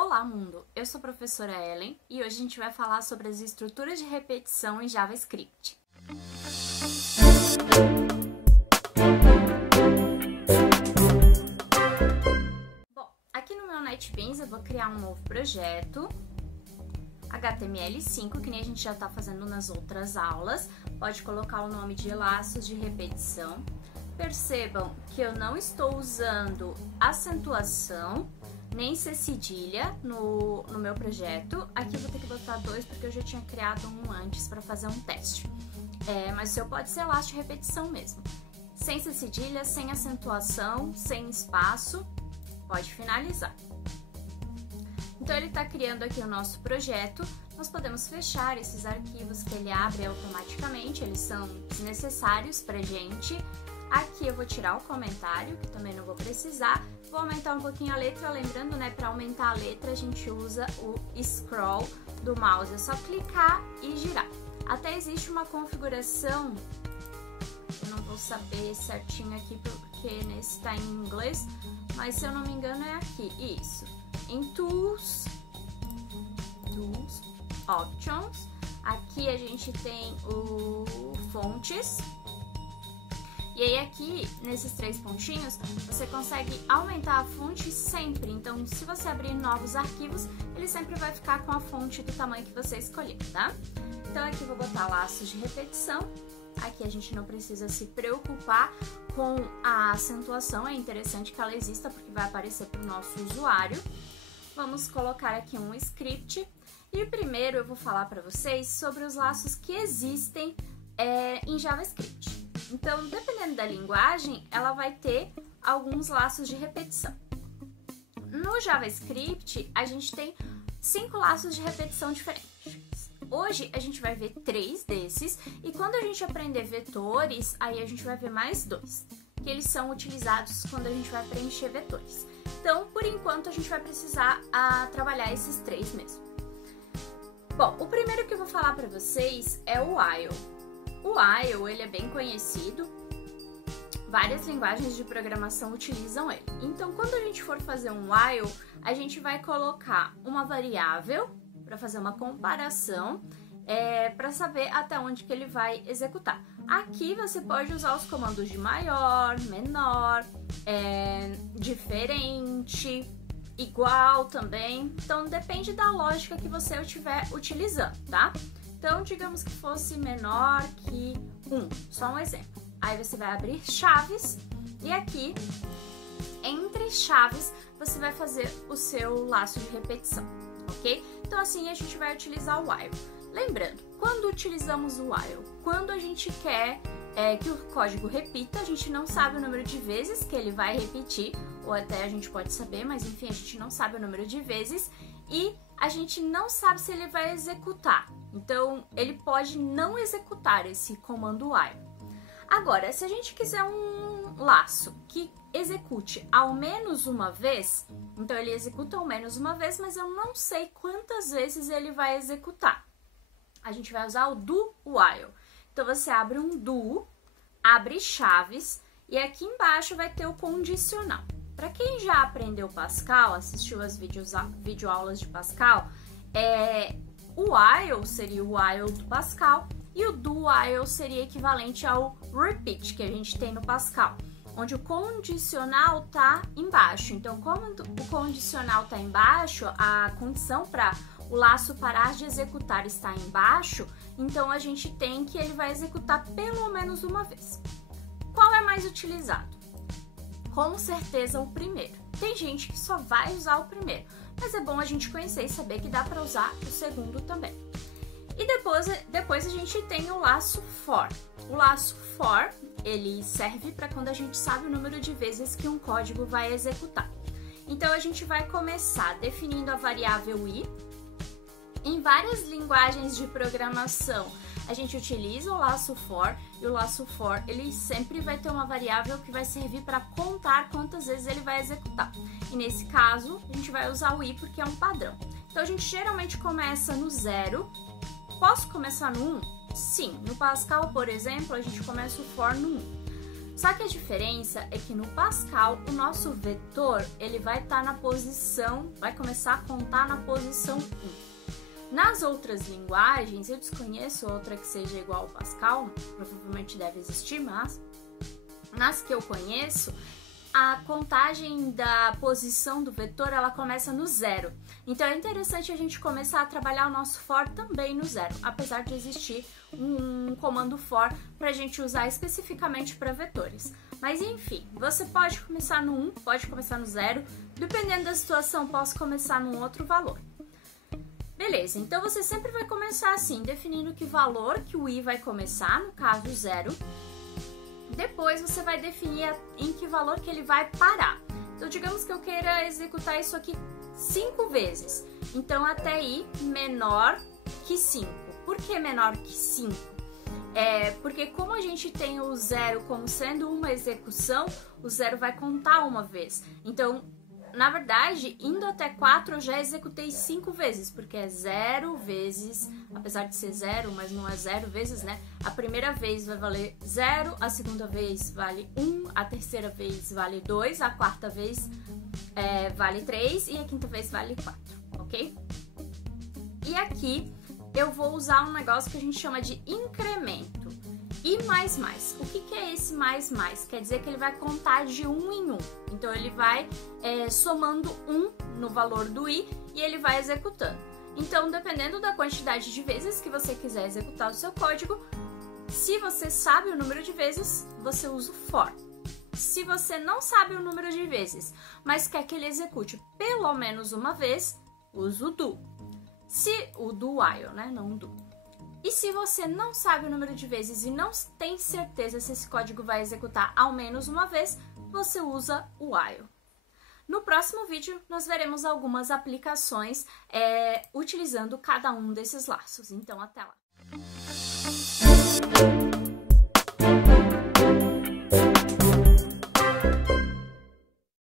Olá, mundo! Eu sou a professora Ellen e hoje a gente vai falar sobre as estruturas de repetição em JavaScript. Bom, aqui no meu NetBeans eu vou criar um novo projeto, HTML5, que nem a gente já está fazendo nas outras aulas. Pode colocar o nome de laços de repetição. Percebam que eu não estou usando acentuação, nem C cedilha no meu projeto. Aqui eu vou ter que botar 2 porque eu já tinha criado um antes para fazer um teste. Mas o seu pode ser laço de repetição mesmo. Sem C cedilha, sem acentuação, sem espaço, pode finalizar. Então ele está criando aqui o nosso projeto. Nós podemos fechar esses arquivos que ele abre automaticamente, eles são desnecessários para gente. Aqui eu vou tirar o comentário, que também não vou precisar. Vou aumentar um pouquinho a letra, lembrando, né, para aumentar a letra a gente usa o scroll do mouse. É só clicar e girar. Até existe uma configuração, eu não vou saber certinho aqui porque nesse está em inglês, mas se eu não me engano é aqui, isso. Em Tools, Options, aqui a gente tem o Fontes. E aí aqui, nesses 3 pontinhos, você consegue aumentar a fonte sempre. Então, se você abrir novos arquivos, ele sempre vai ficar com a fonte do tamanho que você escolher, tá? Então aqui eu vou botar laços de repetição. Aqui a gente não precisa se preocupar com a acentuação. É interessante que ela exista porque vai aparecer para o nosso usuário. Vamos colocar aqui um script. E primeiro eu vou falar para vocês sobre os laços que existem em JavaScript. Então, dependendo da linguagem, ela vai ter alguns laços de repetição. No JavaScript, a gente tem 5 laços de repetição diferentes. Hoje, a gente vai ver 3 desses, e quando a gente aprender vetores, aí a gente vai ver mais 2, que eles são utilizados quando a gente vai preencher vetores. Então, por enquanto, a gente vai precisar trabalhar esses 3 mesmo. Bom, o primeiro que eu vou falar para vocês é o while. O while, ele é bem conhecido, várias linguagens de programação utilizam ele. Então, quando a gente for fazer um while, a gente vai colocar uma variável para fazer uma comparação, para saber até onde que ele vai executar. Aqui você pode usar os comandos de maior, menor, diferente, igual também. Então, depende da lógica que você estiver utilizando, tá? Então, digamos que fosse menor que 1, só um exemplo. Aí você vai abrir chaves e aqui, entre chaves, você vai fazer o seu laço de repetição, ok? Então, assim a gente vai utilizar o while. Lembrando, quando utilizamos o while? Quando a gente quer que o código repita, a gente não sabe o número de vezes que ele vai repetir, ou até a gente pode saber, mas enfim, a gente não sabe o número de vezes e a gente não sabe se ele vai executar. Então, ele pode não executar esse comando while. Agora, se a gente quiser um laço que execute ao menos uma vez, então ele executa ao menos uma vez, mas eu não sei quantas vezes ele vai executar. A gente vai usar o do while. Então, você abre um do, abre chaves e aqui embaixo vai ter o condicional. Para quem já aprendeu Pascal, assistiu as videoaulas de Pascal, o while seria o while do Pascal e o do while seria equivalente ao repeat que a gente tem no Pascal, onde o condicional está embaixo. Então, como o condicional está embaixo, a condição para o laço parar de executar está embaixo, então a gente tem que ele vai executar pelo menos uma vez. Qual é mais utilizado? Com certeza o primeiro. Tem gente que só vai usar o primeiro, mas é bom a gente conhecer e saber que dá para usar o segundo também. E depois a gente tem o laço for. O laço for, ele serve para quando a gente sabe o número de vezes que um código vai executar. Então a gente vai começar definindo a variável i. Em várias linguagens de programação, a gente utiliza o laço for, e o laço for, ele sempre vai ter uma variável que vai servir para contar quantas vezes ele vai executar. E nesse caso, a gente vai usar o i porque é um padrão. Então, a gente geralmente começa no 0. Posso começar no 1? Sim. No Pascal, por exemplo, a gente começa o for no 1. Só que a diferença é que no Pascal, o nosso vetor, ele vai estar na posição, vai começar a contar na posição 1. Nas outras linguagens, eu desconheço outra que seja igual ao Pascal, provavelmente deve existir, mas nas que eu conheço, a contagem da posição do vetor, ela começa no 0. Então é interessante a gente começar a trabalhar o nosso for também no 0, apesar de existir um comando for para a gente usar especificamente para vetores. Mas enfim, você pode começar no 1, pode começar no 0, dependendo da situação, posso começar num outro valor. Beleza, então você sempre vai começar assim, definindo que valor que o i vai começar, no caso 0. Depois você vai definir em que valor que ele vai parar. Então, digamos que eu queira executar isso aqui 5 vezes. Então, até i menor que 5. Por que menor que 5? Porque como a gente tem o 0 como sendo uma execução, o 0 vai contar uma vez. Então, na verdade, indo até 4, eu já executei 5 vezes, porque é 0 vezes, apesar de ser 0, mas não é 0 vezes, né? A primeira vez vai valer 0, a segunda vez vale 1, a terceira vez vale 2, a quarta vez vale 3 e a quinta vez vale 4, ok? E aqui eu vou usar um negócio que a gente chama de incremento. I mais mais. O que é esse mais mais? Quer dizer que ele vai contar de 1 em 1. Então, ele vai somando 1 no valor do i e ele vai executando. Então, dependendo da quantidade de vezes que você quiser executar o seu código, se você sabe o número de vezes, você usa o for. Se você não sabe o número de vezes, mas quer que ele execute pelo menos uma vez, usa o do. O do while, né? Não o do. E se você não sabe o número de vezes e não tem certeza se esse código vai executar ao menos uma vez, você usa o while. No próximo vídeo, nós veremos algumas aplicações utilizando cada um desses laços. Então, até lá!